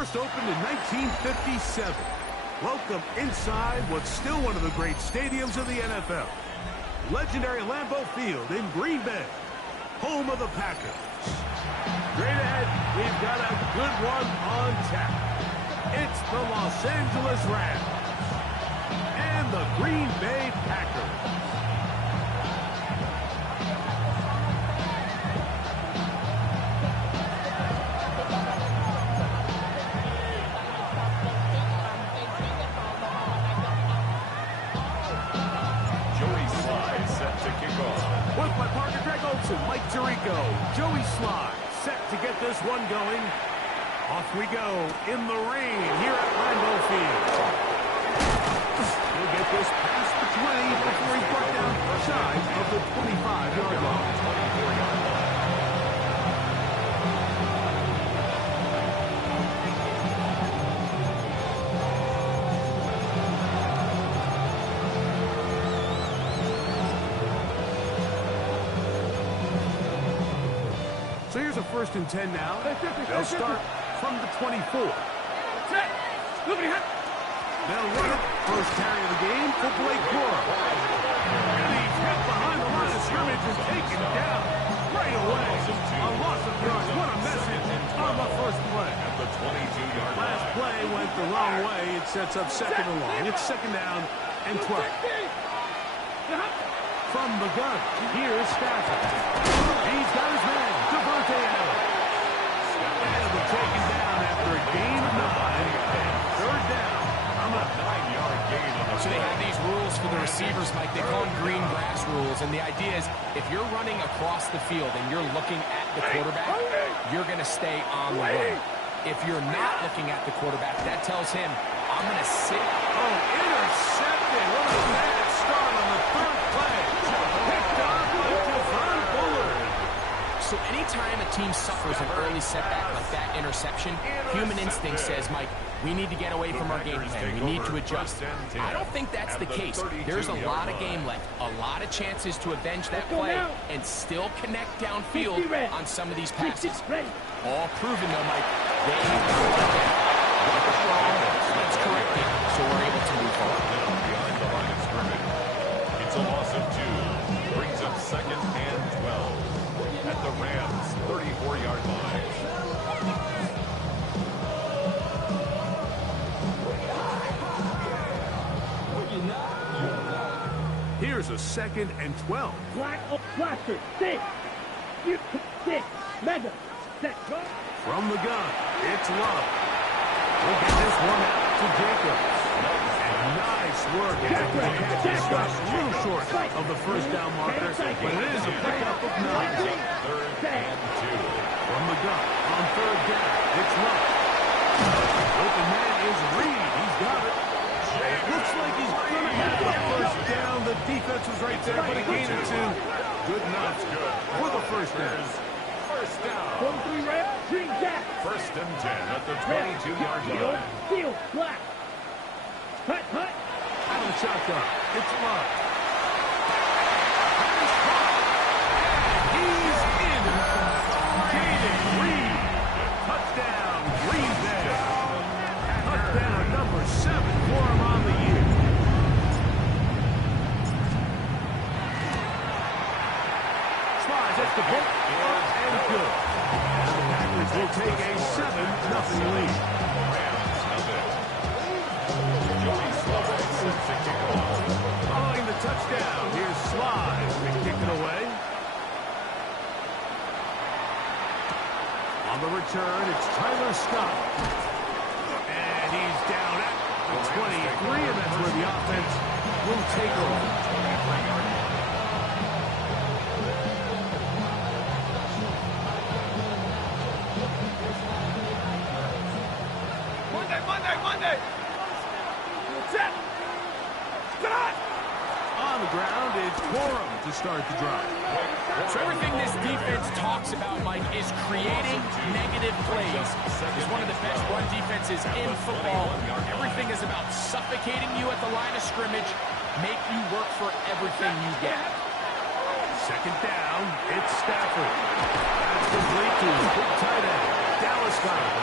first opened in 1957. Welcome inside what's still one of the great stadiums of the NFL. Legendary Lambeau Field in Green Bay, home of the Packers. Straight ahead, we've got a good one on tap. It's the Los Angeles Rams and the Green Bay Packers. Mike Tirico, Joey Sly, set to get this one going. Off we go in the rain here at Lambeau Field. He'll get this past the 20 before he's brought down shy of the 25-yard line. So here's a 1st and 10 now. They'll start from the 24. They'll run it. First carry of the game for Blake Cora. And he's hit behind the line of scrimmage and taken down right away. A loss of yards. What a message on the first play. At the 22-yard line. Last play went the wrong way. It sets up 2nd and long. It's 2nd down and 12. From the gun, here's Stafford. He's got his man, Devontae Adams. And they're taken down after a gain of 9. 3rd down. I'm a 9-yard gain. So they have these rules for the receivers, Mike. They call them green grass rules. And the idea is if you're running across the field and you're looking at the quarterback, you're going to stay on the run. If you're not looking at the quarterback, that tells him, I'm going to sit. Oh, intercepted. What a bad start on the 3rd play. Picked off by Javon Bullard. So anytime a team suffers an early setback like that interception, human instinct says, Mike, we need to get away from our game plan. We need to adjust. I don't think that's the case. There's a lot of game left, a lot of chances to avenge that play and still connect downfield on some of these passes. All proven, though, Mike. They got it wrong. Let's correct it so we're able to move forward. Behind the line of scrimmage. It's a loss of 2. Brings up 2nd and 12. At the Rams' 34-yard line. Here's a 2nd and 12. Blaster, 6. 6. Madden. From the gun, it's Love. We'll get this one out to Jacobs. And nice work after the catch is stopped a little short of the 1st down marker, but it is a pickup of 9. 3rd and 2. From the gun, on 3rd down, it's Love. Open man is Reed. He's got it. Looks like he's going to have the 1st down. The defense was right there, but a gain of 2. Good enough for the 1st down. 1st down. 1st and 10 at the 22-yard line. Field, black. Hut. Out of the shotgun. It's Love. And he's in. Jaden Reed. Touchdown, Green Bay. Touchdown number 7 for him on the year. Slides at the hook. And good. And the Packers will take a 7-0 lead. Following the touchdown, here's Sly to kick it away. On the return, it's Tyler Scott. And he's down at the 23, and that's where the offense will take over. Monday. Set. Scott. On the ground, it's Corum to start the drive. So everything this defense talks about, Mike, is creating negative plays. It's one of the best run defenses in football. Everything is about suffocating you at the line of scrimmage, make you work for everything you get. 2nd down, it's Stafford. That's complete to his big tight end, Dallas Goedert.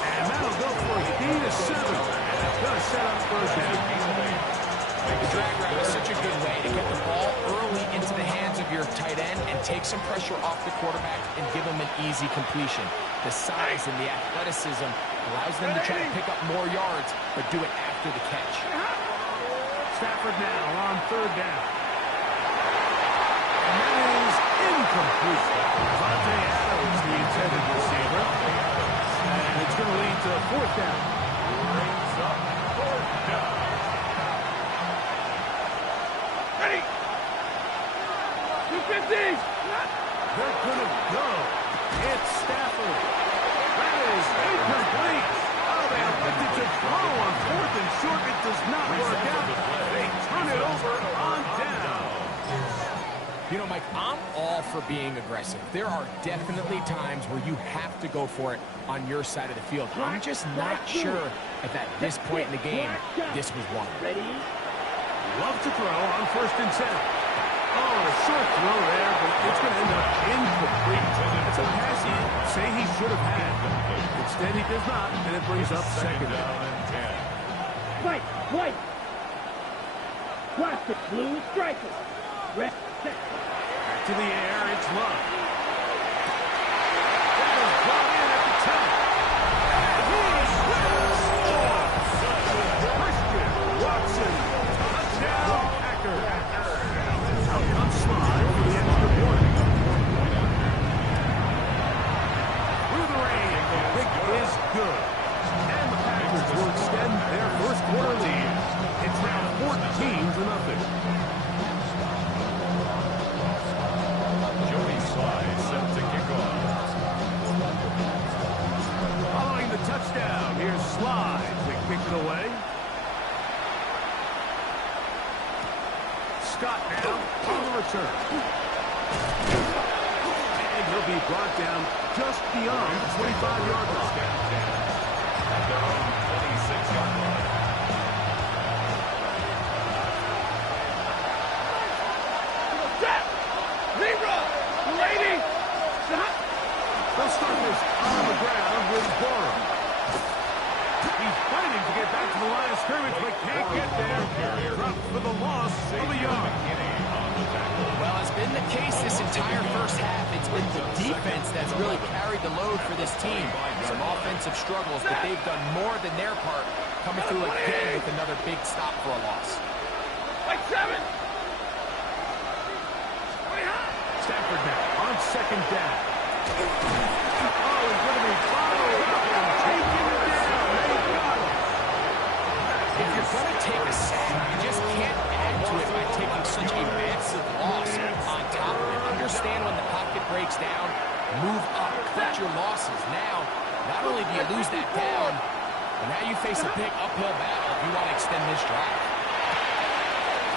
And that'll go for a gain of 7. And it's going to set up first down. The drag route is such a good way to get the ball early into the hands of your tight end and take some pressure off the quarterback and give him an easy completion. The size and the athleticism allows them to try to pick up more yards, but do it after the catch. Stafford now on third down. And that is incomplete. Devontae Adams, the intended receiver. And it's going to lead to fourth down. Brings up fourth down. Ready? 250. They're going to go. It's Stafford. That is incomplete. Oh, they attempted to throw on fourth and short. It does not work out. They turn it over on down. You know, Mike, I'm all for being aggressive. There are definitely times where you have to go for it on your side of the field. I'm just not sure if at this point in the game, this was one. Ready? Love to throw on first and 10. Oh, a short throw there, but it's going to end up incomplete. It's a pass he'd say he should have had. Instead, he does not, and it brings up second down and 10. White, white. Plastic, blue, striker. Red, set. Back to the air, it's Love. That is brought in at the 10. And he scores! Christian Watson, touchdown, Packers. Out comes Slide for the extra point. Through the rain, the kick is good. And the Packers will extend their first quarter lead. It's now 14-0. Set to kick off. Following the touchdown, here's Slide to kick it away. Scott now on the return. And he'll be brought down just beyond the 25-yard line. At their own 26-yard line. They'll start this on the ground with Burrow. He's fighting to get back to the line of scrimmage, but can't get there. Dropped for the loss of a yard. Well, it's been the case this entire first half. It's been the defense that's really carried the load for this team. Some offensive struggles, but they've done more than their part, coming through again with another big stop for a loss. Like 7. Stafford now on second down. Oh, he's going to be followed up and taken down. They got him. If you're going to take a sack, you just can't add to it by taking such a massive loss on top of it. Understand when the pocket breaks down, move up, cut your losses. Now, not only do you lose that down, but now you face a big uphill battle if you want to extend this drive.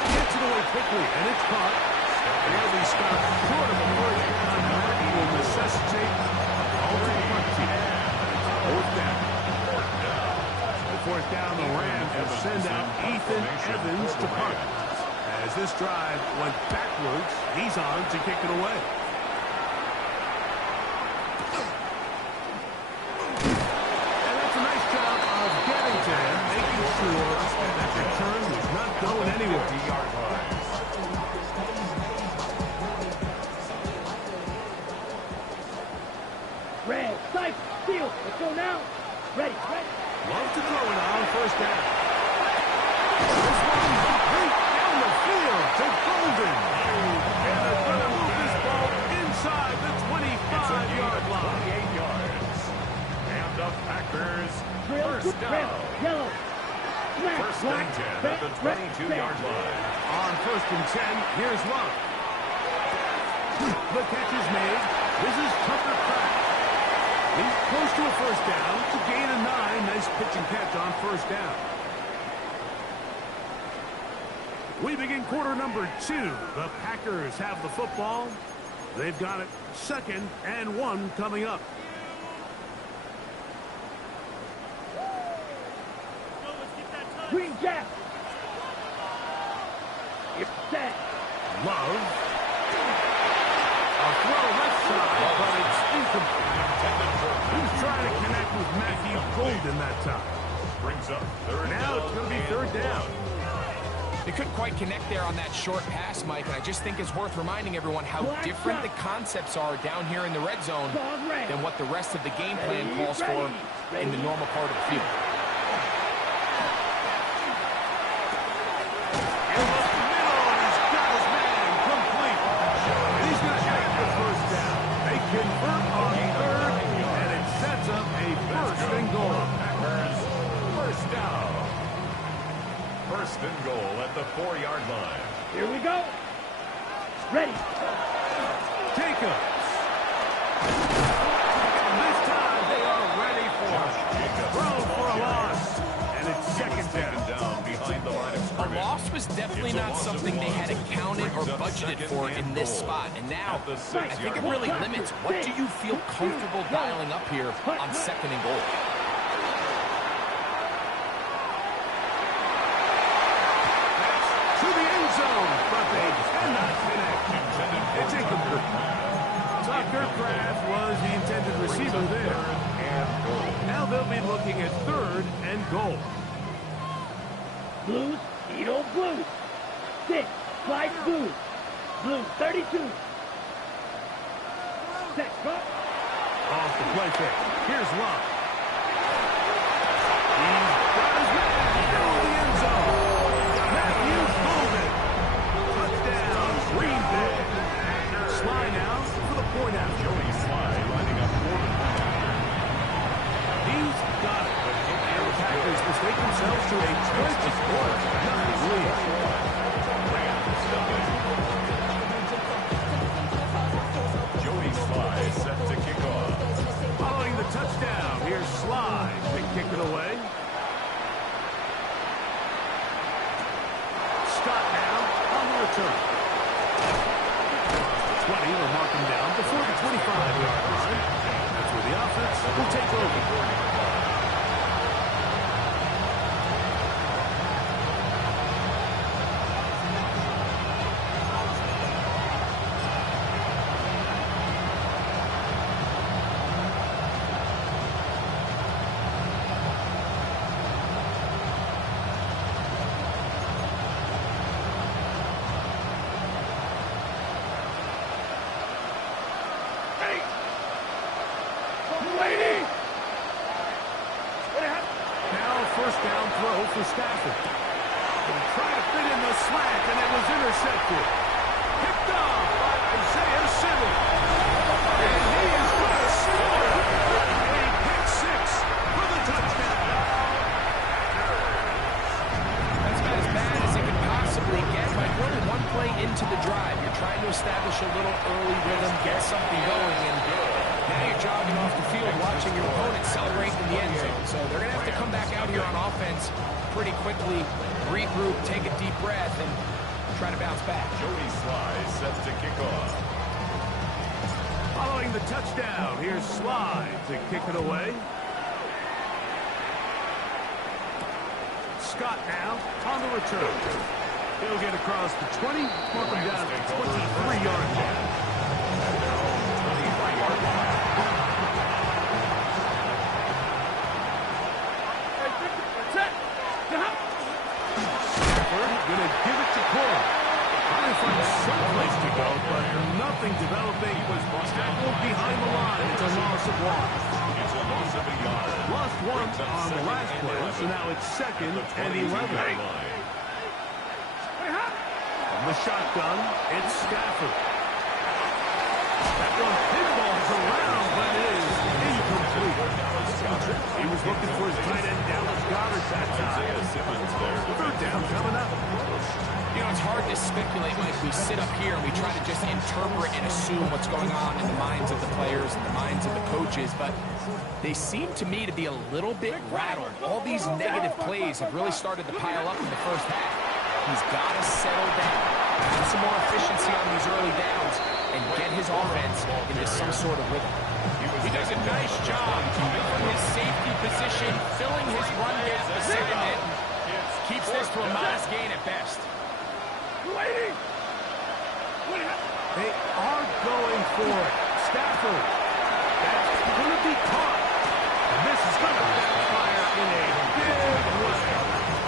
Gets it away quickly, and it's caught. They'll be stopped short of a first down. That will necessitate ultimate punt team. Fourth down. The fourth down, the Rams will send out Ethan Evans to punt. As this drive went backwards, he's on to kick it away. And that's a nice job of getting to him, making sure that the return was not going anywhere. Red, sight, steal. Let's go now. Ready, ready. Love to throw it on first down. This one complete down the field to Golden. And they're going to move this ball inside the 25-yard line. 28 yards. And the Packers first down. Red, yellow. Black, First black, and 10 at the 22-yard line. On first and 10, here's Love. The catch is made. This is Tucker Kraft. He's close to a first down. It's a gain of 9. Nice pitch and catch on first down. We begin quarter number 2. The Packers have the football. They've got it 2nd and 1 coming up. Green Jack. You're set. Love. A throw left side, but it's incomplete. He was trying to connect with Matthew Golden that time. Brings up third. Now it's going to be third down. They couldn't quite connect there on that short pass, Mike, and I just think it's worth reminding everyone how different the concepts are down here in the red zone than what the rest of the game plan calls for in the normal part of the field. In the middle, he's got his man complete. And he's going to take the first down. They convert on third, and it sets up a first and goal. First down. First and goal at the 4-yard line. Here we go. Ready. Jacobs. This time they are ready for it. Throw for a loss. And it's second down behind the line of A scrimmage. loss was definitely not something they had accounted or budgeted for in this spot. And now, I think it really limits. What do you feel comfortable dialing up here on second and goal? to the end zone, but they cannot connect. It's incomplete. Tucker Craft was the intended receiver there. Now they'll be looking at third and goal. Blues, Edo Blues. 6, slide Blues. Blues, 32. Set, drop. Off the play fake. Here's Love. He's got his man through the end zone. Matthews Golden. Touchdown, Green Bay. Sly now for the point out. Joey Sly lining up for the point out. He's got it. And the Packers mistake themselves to a 20-point lead. Joey Sly set to kick off. Following the touchdown, here's Sly to kick it away. Scott now on the return. 20 will mark him down before the 25-yard line. That's where the offense will take over. First down throw for Stafford. They try to fit in the slant, and it was intercepted. Picked off by Isaiah Simmons. And he is going to score. A pick six for the touchdown. That's about as bad as it could possibly get. Like, really one play into the drive. You're trying to establish a little early rhythm, get something going, and now you're jogging off the field watching your opponent celebrate in the end zone. So they're going to have to come back out here on offense pretty quickly, regroup, take a deep breath, and try to bounce back. Joey Sly set to kick off. Following the touchdown, here's Sly to kick it away. Scott now on the return. He'll get across the 20, mark him down at the 23-yard line. Going to give it to Cora. Trying to find someplace to go, but nothing developing. He was tackled behind the line. It's a loss of one. It's a loss of a yard. Lost one on the last play, so now it's second and 11. From the shotgun, it's Stafford. That one pinballs around, but it is incomplete. He was looking for his tight end, Dallas Goddard, that time. Third down coming up. You know, it's hard to speculate, Mike. We sit up here and we try to just interpret and assume what's going on in the minds of the players and the minds of the coaches, but they seem to me to be a little bit rattled. All these negative plays have really started to pile up in the first half. He's got to settle down, have some more efficiency on these early downs, and get his offense into some sort of rhythm. He does a nice job keeping from his safety position, filling his run gap assignment, keeps this to a modest gain at best. They are going for it. Stafford. That's going to be caught. And this is going to backfire in a big way.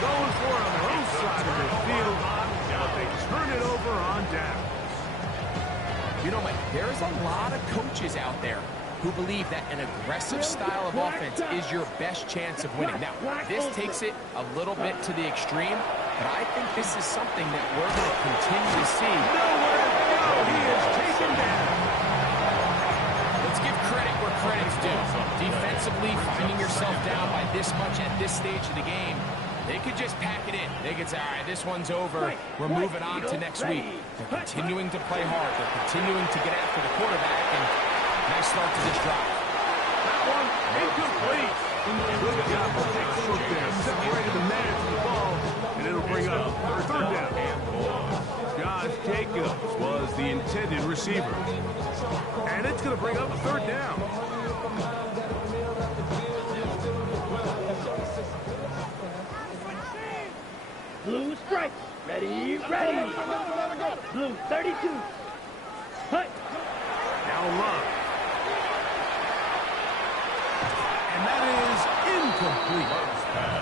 Going for it on their own side of the field, but they turn it over on downs. You know, Mike, there's a lot of coaches out there who believe that an aggressive style of offense is your best chance of winning. Now, this takes it a little bit to the extreme, but I think this is something that we're going to continue to see. Nowhere to go. He is taken down. Let's give credit where credit's due. Defensively, finding yourself down by this much at this stage of the game, they could just pack it in. They could say, all right, this one's over. We're moving on to next week. They're continuing to play hard. They're continuing to get after the quarterback, and nice start to this drive. That one incomplete. Good job to take a look there. Separated the man from the ball, and it'll bring up third down. Josh Jacobs was the intended receiver. And it's going to bring up a third down. Blue strike. Ready, ready. Blue 32. Hut. Now Love. And that is incomplete.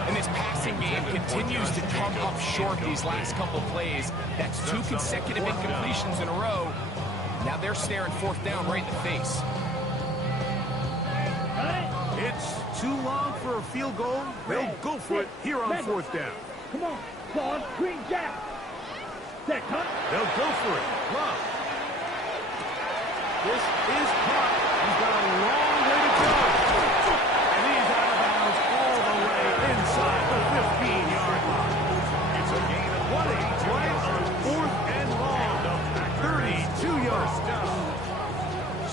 And this passing game continues to come up short these last couple plays. That's 2 consecutive incompletions in a row. Now they're staring fourth down right in the face. It's too long for a field goal. They'll go for it here on fourth down. Come on. Claw, green jack. Set cut. They'll go for it. Love. This is caught. He's got a long way to go. And he's out of bounds all the way inside the 15-yard line. It's a gain of What a play on fourth and long. 32 yards.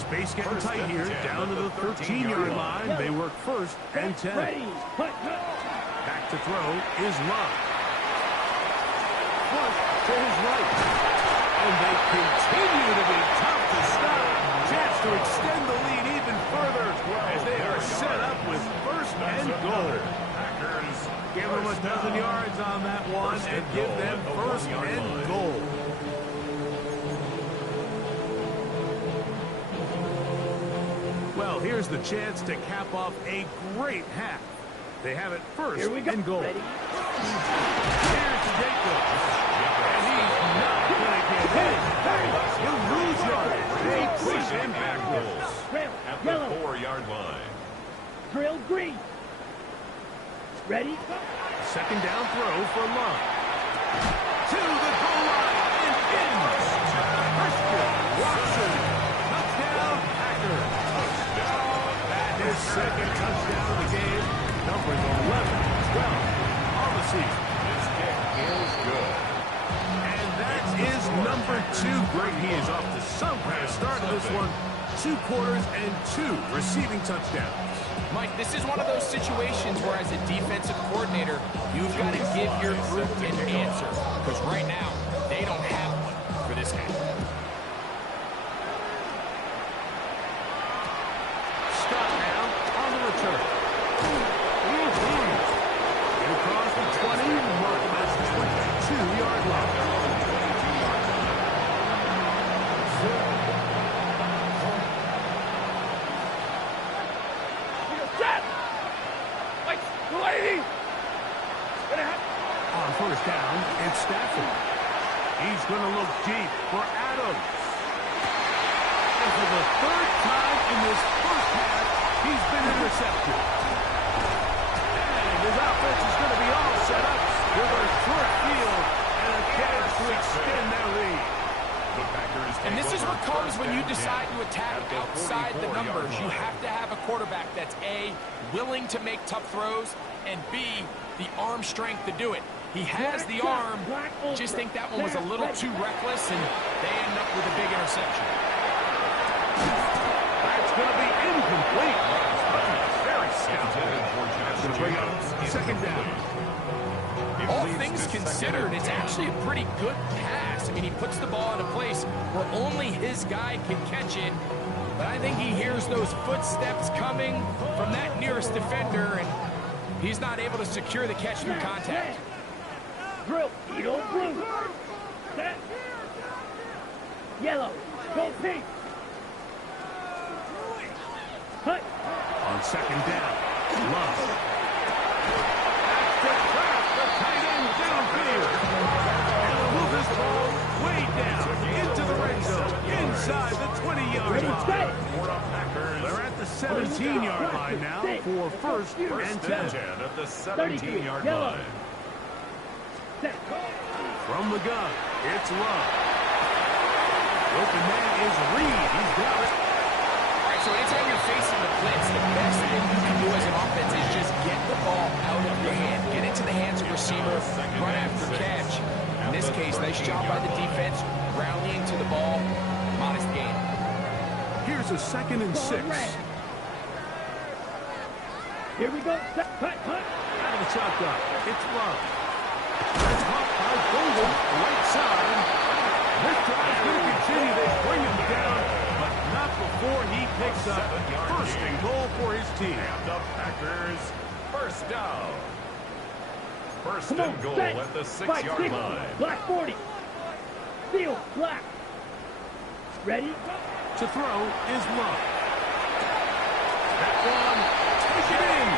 Space getting tight here. Down to the 13-yard line. They work first and 10. Ready. Hut. Back to throw is Love. Flush to his right. And they continue to be tough to stop. Chance to extend the lead even further as they are set up with first and goal. Give them a dozen yards on that one and give them first and goal. Well, here's the chance to cap off a great half. They have it first and goal. Ready. Here's Jacobs. And he's not going to get hit. He'll lose yards. They push him backwards. Trail. at the Yellow. 4-yard line. Drill green. Ready. Second down throw for Love. To the goal line and in. Christian Watson. Touchdown, Packers. That is second touchdown of the game. Numbers 11, 12 on the season. This kick is good. And that is number 2. Great. He is off to some kind of start in this one. 2 quarters and 2 receiving touchdowns. Mike, this is one of those situations where as a defensive coordinator, you've got to give your group an answer. Because right now, they don't have one for this game. Scott now on the return. Get across the 20, mark him at the 22-yard line. On first down, it's Stafford. He's going to look deep for Adams. And for the 3rd time in this first half, he's been intercepted. And his offense is going to be all set up with a short field and a chance to extend their lead. And this is what comes when you decide to attack outside the numbers. You have to have a quarterback that's A, willing to make tough throws, and B, the arm strength to do it. He has the arm, just think that one was a little too reckless, and they end up with a big interception. That's going to be incomplete. Very stout. That's going to bring up second down. All things considered, it's actually a pretty good pass. I mean, he puts the ball in a place where only his guy can catch it. But I think he hears those footsteps coming from that nearest defender, and he's not able to secure the catch through contact. Drill. Eagle blue. Set. Yellow. Go pink. Cut. On second down, Love. That's the trap. The tight end downfield. And they'll move this ball way down into the red zone, inside the 20-yard Ready, line. set. They're at the 17-yard line now for first and 10. At the 17-yard line. Set. From the gun, it's Love. The open man is Reed. He's got it. All right, so anytime you're facing the blitz, the best thing you can do as an offense is just get the ball out of your hand. Get into the hands of the receiver, run after catch. In this case, nice job by the defense, rallying to the ball. Modest gain. Here's a 2nd and 6. Here we go. Set. Cut. Cut. Out of the shotgun, it's Love. That's caught by Golden, right side. This drive's going to continue. They bring him down, but not before he picks up first and goal for his team. And the Packers first down. First Come on, and goal set. at the Spike 6-yard six. line. Black 40. Field. Black. Ready? To throw is Love. That one, take it in.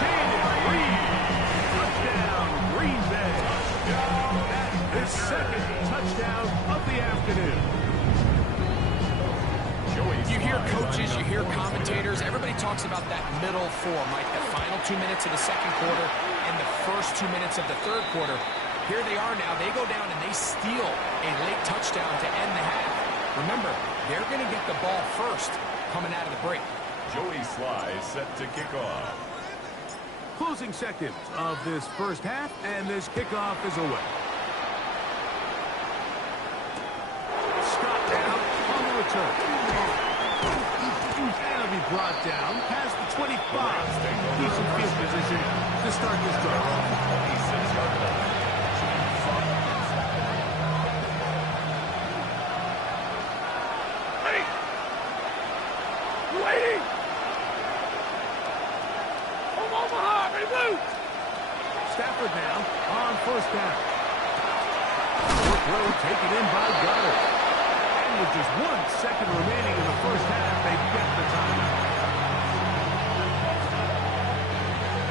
Jaden Reed. Touchdown, Green Bay. That is second touchdown of the afternoon. You hear coaches, you hear commentators, everybody talks about that middle four, Mike, the final 2 minutes of the second quarter and the first 2 minutes of the third quarter. Here they are now. They go down and they steal a late touchdown to end the half. Remember, they're going to get the ball first coming out of the break. Joey Sly set to kick off. Closing seconds of this first half, and this kickoff is away. Scott down on the return. And it'll be brought down past the 25. Decent field position to start this drive. 26-yard line. Waiting. From Omaha. Reboot. Stafford now on first down. Workload taken in by Goddard. And with just 1 second remaining in the first half, they get the timeout.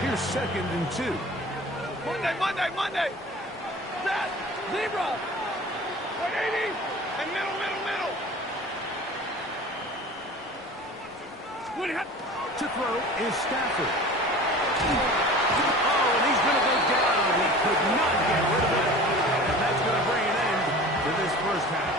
Here's 2nd and 2. Monday. Set. Zebra. 180. And middle. To throw is Stafford. Oh, and he's going to go down. He could not get rid of it. And that's going to bring an end to this first half.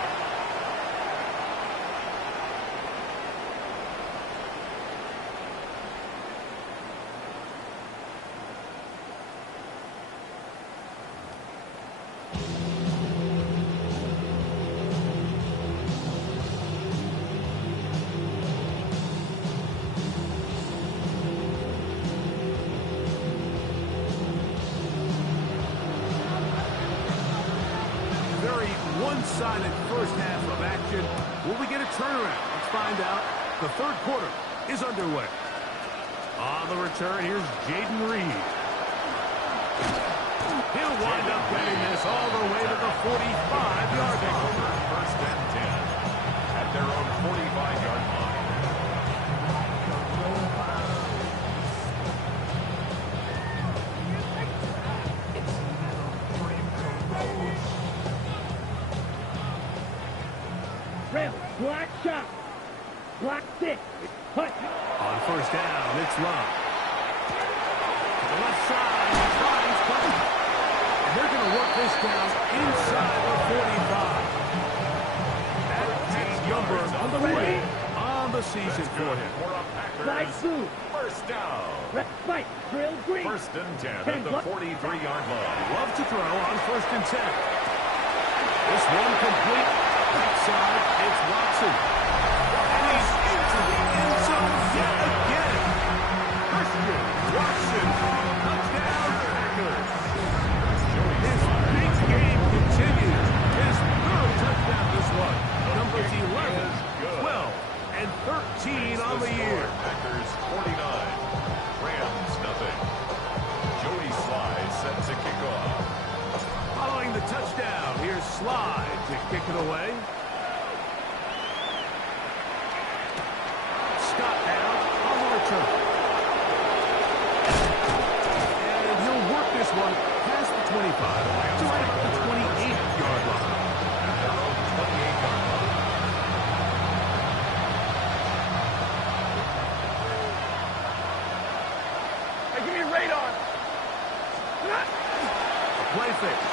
One-sided first half of action. Will we get a turnaround? Let's find out. The third quarter is underway. On the return, here's Jaden Reed. He'll wind up getting this all the way to the 45-yard line. First and 10 at their own 45-yard line. Black shot. Black 6. Cut. On first down, it's Love. To the left side, he finds Clinton. And they're going to work this down inside the 45. That's number 3 on the season for him. Side 2. First down. Red spike. Drill green. First and 10 at the 43-yard line. Love to throw on first and 10. This one complete. Right side, it's Watson. And he's into the end zone yet again. Christian Watson. Touchdown, Packers. His big game continues. His third touchdown this one. Numbers 11, 12, and 13 on the year. Packers 49. Rams nothing. Joey Sly set to kick off. Following the touchdown, here's Sly to kick it away.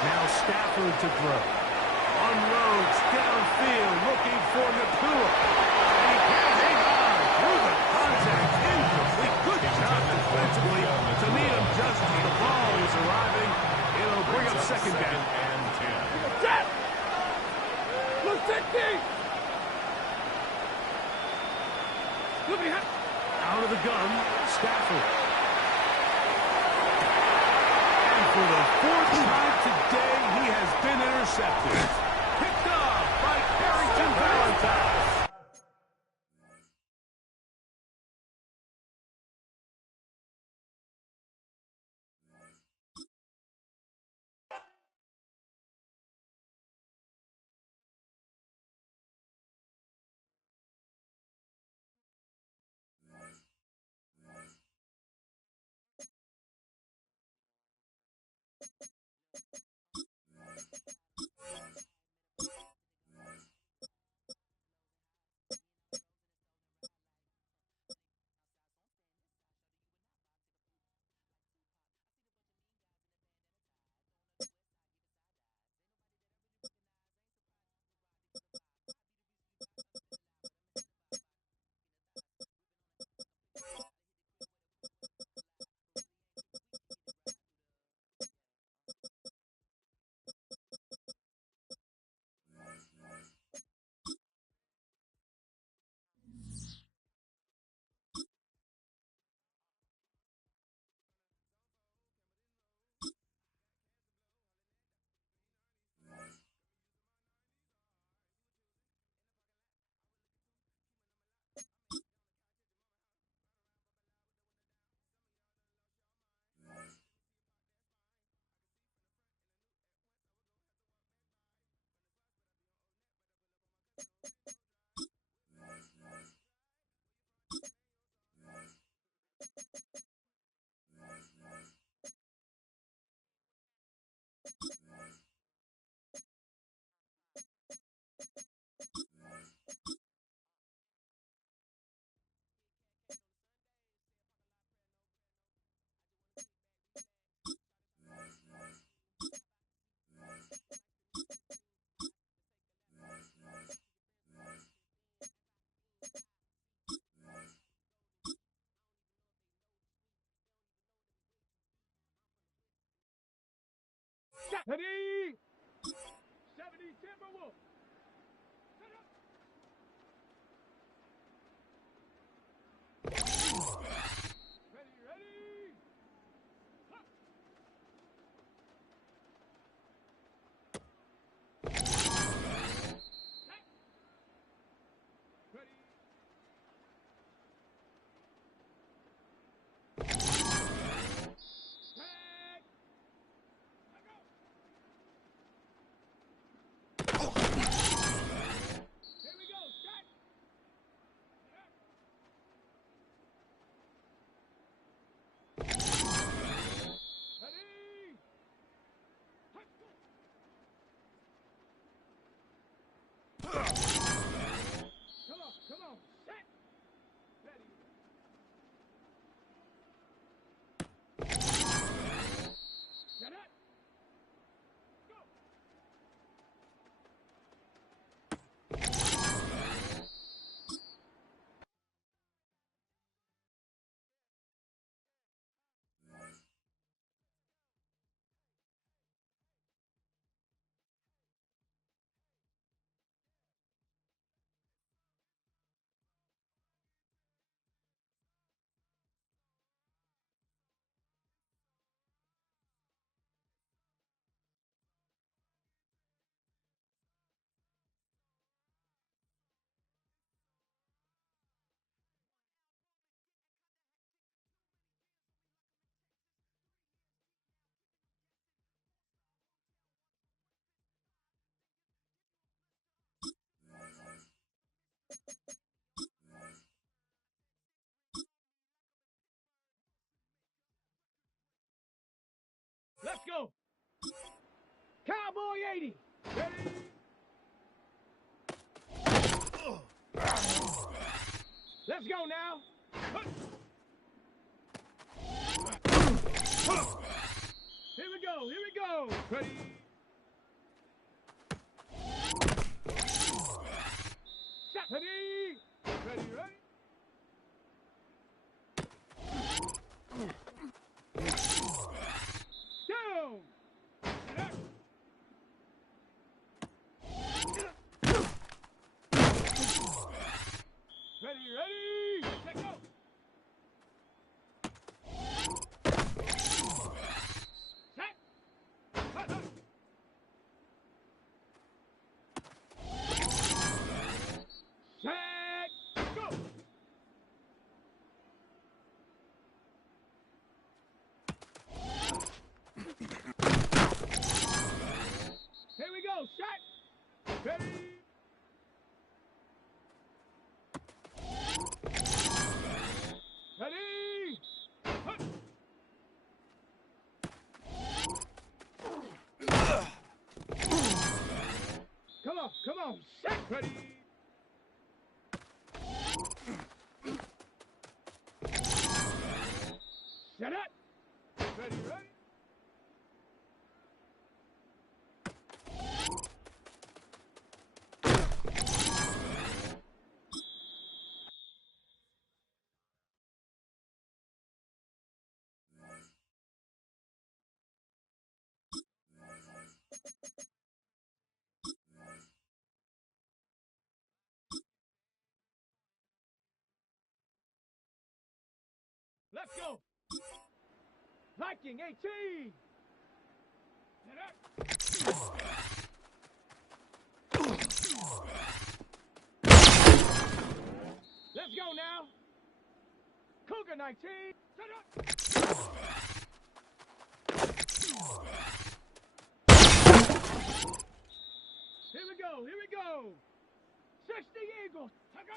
Now Stafford to throw. Unloads downfield, looking for Nakua. And he has a run through the contact. Incomplete. Good job defensively to meet him just as the ball was arriving. It'll bring up second down. And 10. Set! Look, 60! Out of the gun, Stafford. And for the fourth time today, he has been intercepted. Picked off by Carrington Valentine. Ready? 70 Timberwolves. Ready, ready. Ready. Come on, set. Ready. Set up. Go. Let's go. Cowboy 80. Ready? Let's go now. Here we go. Here we go. Ready? Ready? Ready, ready? Down! Ready, ready? Let go! Set! Hut, hut. Set! Go! Here we go, set! Ready? Ready? Hut. Come on, set! Ready? Set up! Ready, ready? Let's go! Viking 18! Set up! Let's go now! Cougar 19! Set up! Here we go! 60 Eagles! To go!